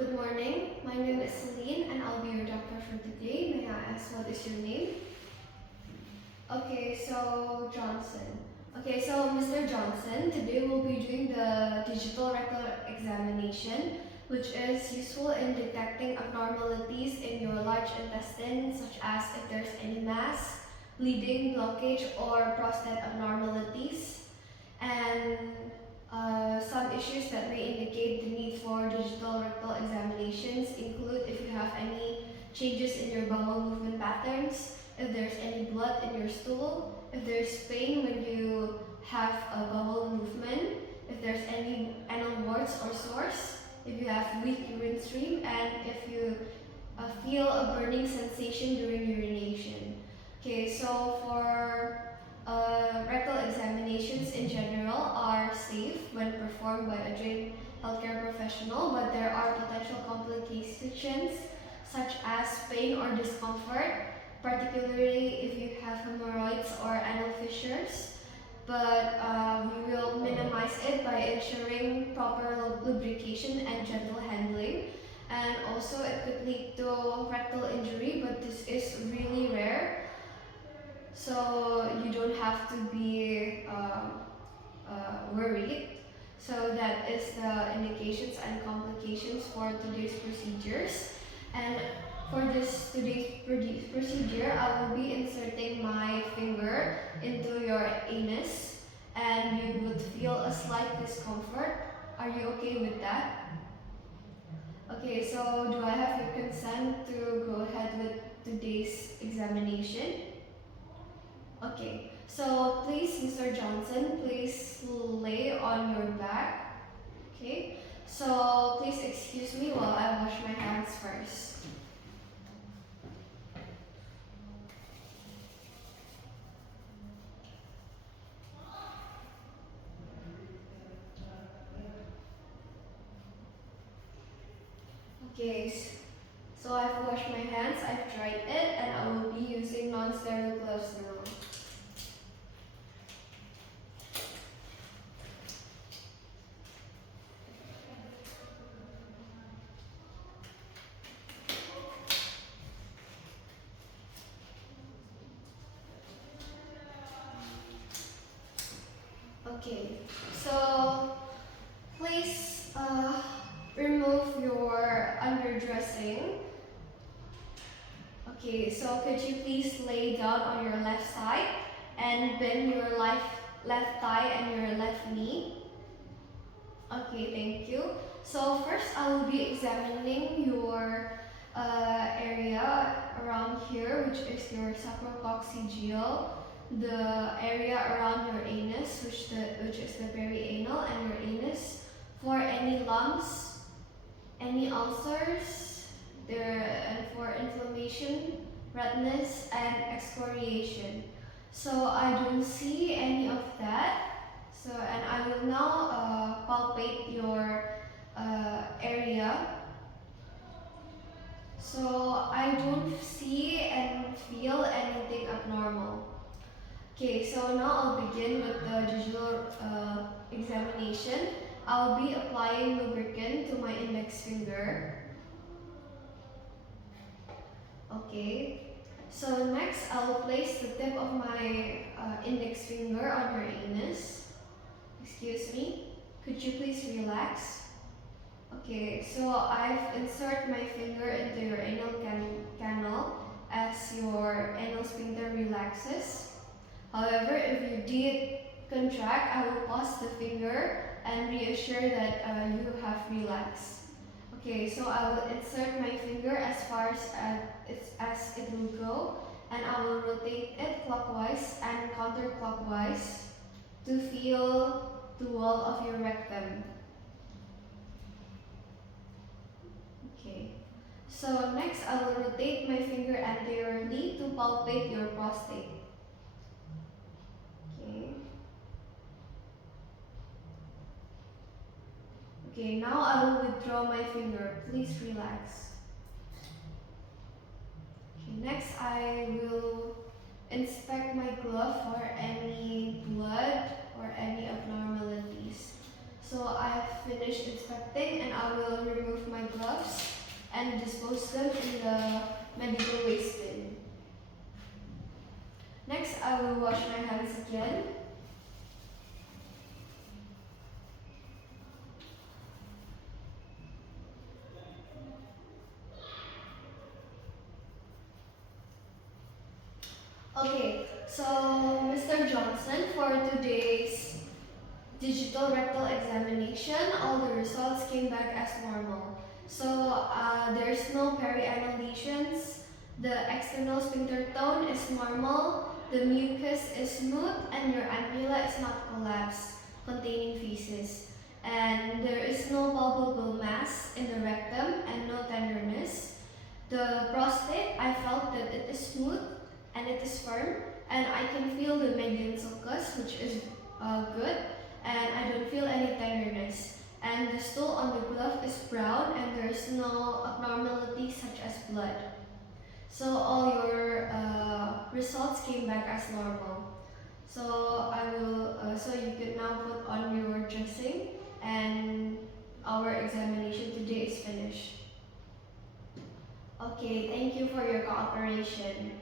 Good morning. My name is Celine and I'll be your doctor for today. May I ask what is your name? Mr. Johnson, today we'll be doing the digital rectal examination, which is useful in detecting abnormalities in your large intestine, such as if there's any mass, bleeding, blockage, or prostate abnormalities. And some issues that may indicate the need for digital rectal examinations include if you have any changes in your bowel movement patterns, if there's any blood in your stool, if there's pain when you have a bowel movement, if there's any anal warts or sores, if you have weak urine stream, and if you feel a burning sensation during urination. Okay, so for rectal examinations in general are safe when performed by a trained healthcare professional, but there are potential complications such as pain or discomfort, particularly if you have hemorrhoids or anal fissures. But we will minimize it by ensuring proper lubrication and gentle handling. And also it could lead to rectal injury, but this is really rare. So you don't have to be worried. So that is the indications and complications for today's procedures. And for today's procedure, I will be inserting my finger into your anus and you would feel a slight discomfort. Are you okay with that? Okay, so do I have your consent to go ahead with today's examination? Okay, so please, Mr. Johnson, please lay on your back. Okay, so please excuse me while I wash my hands first. Okay, so I've washed my hands, I've dried it, and I will be using non-sterile gloves now. Okay, so please remove your underdressing. Okay, so could you please lay down on your left side and bend your left thigh and your left knee. Okay, thank you. So first I will be examining your area around here, which is your sacrococcygeal, the area around your anus, which is the perianal, and your anus, for any lumps, any ulcers, and for inflammation, redness, and excoriation. So I don't see any of that. So, and I will now palpate your area. So I don't see and feel anything abnormal. Okay, so now I'll begin with the digital examination. I'll be applying lubricant to my index finger. Okay, so next I'll place the tip of my index finger on your anus. Excuse me, could you please relax? Okay, so I've inserted my finger into your anal canal as your anal sphincter relaxes. However, if you did contract, I will pause the finger and reassure that you have relaxed. Okay, so I will insert my finger as far as it will go, and I will rotate it clockwise and counterclockwise to feel the wall of your rectum. Okay, so next I will rotate my finger anteriorly to palpate your prostate. Okay. Okay, now I will withdraw my finger. Please relax. Okay, next I will inspect my glove for any blood or any abnormalities. So I've finished inspecting and I will remove my gloves. and dispose them in the medical waste bin. Next, I will wash my hands again. Okay, so Mr. Johnson, for today's digital rectal examination, all the results came back as normal. So there's no perianal lesions, the external sphincter tone is normal, the mucus is smooth, and your ampulla is not collapsed, containing feces. And there is no palpable mass in the rectum and no tenderness. The prostate, I felt that it is smooth and it is firm, and I can feel the median sulcus, which is good, and I don't feel any tenderness. And the stool on the glove is brown, and there is no abnormality such as blood. So all your results came back as normal. So so you can now put on your dressing, and our examination today is finished. Okay, thank you for your cooperation.